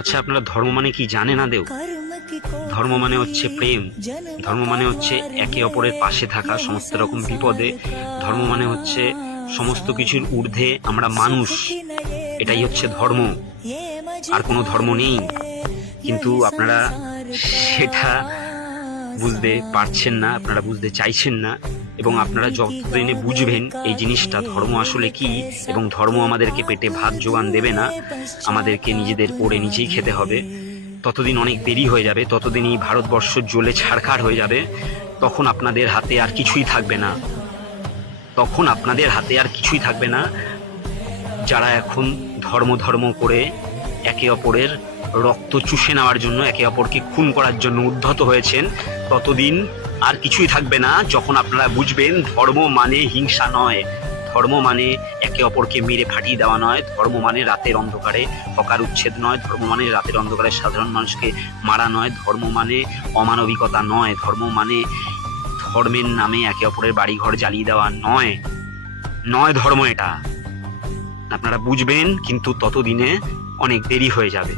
আচ্ছা, আপনারা ধর্ম মানে কি জানেন আদেও? ধর্ম মানে হচ্ছে প্রেম। ধর্ম মানে হচ্ছে একে অপরের পাশে থাকা সমস্ত রকম বিপদে। ধর্ম মানে হচ্ছে সমস্ত কিছুর ঊর্ধ্বে আমরা মানুষ। এটাই হচ্ছে ধর্ম, আর কোনো ধর্ম নেই। কিন্তু আপনারা সেটা বুঝতে পারছেন না, আপনারা বুঝতে চাইছেন না। এবং আপনারা যতদিনে বুঝবেন এই জিনিসটা ধর্ম আসলে কি, এবং ধর্ম আমাদেরকে পেটে ভাত জোগান দেবে না, আমাদেরকে নিজেদের করে নিজেই খেতে হবে, ততদিন অনেক দেরি হয়ে যাবে। ততদিনই ভারতবর্ষ জ্বলে ছারখার হয়ে যাবে। তখন আপনাদের হাতে আর কিছুই থাকবে না। তখন আপনাদের হাতে আর কিছুই থাকবে না। যারা এখন ধর্ম ধর্ম করে একে অপরের রক্ত চুষে নেওয়ার জন্য, একে অপরকে খুন করার জন্য উদ্ধত হয়েছেন, ততদিন আর কিছুই থাকবে না যখন আপনারা বুঝবেন ধর্ম মানে হিংসা নয়, ধর্ম মানে একে অপরকে মেরে ফাটিয়ে দেওয়া নয়, ধর্ম মানে রাতের অন্ধকারে হকার উচ্ছেদ নয়, ধর্ম মানে রাতের অন্ধকারে সাধারণ মানুষকে মারা নয়, ধর্ম মানে অমানবিকতা নয়, ধর্ম মানে ধর্মের নামে একে অপরের বাড়িঘর জ্বালিয়ে দেওয়া নয়। নয় ধর্ম এটা। আপনারা বুঝবেন, কিন্তু ততদিনে অনেক দেরি হয়ে যাবে।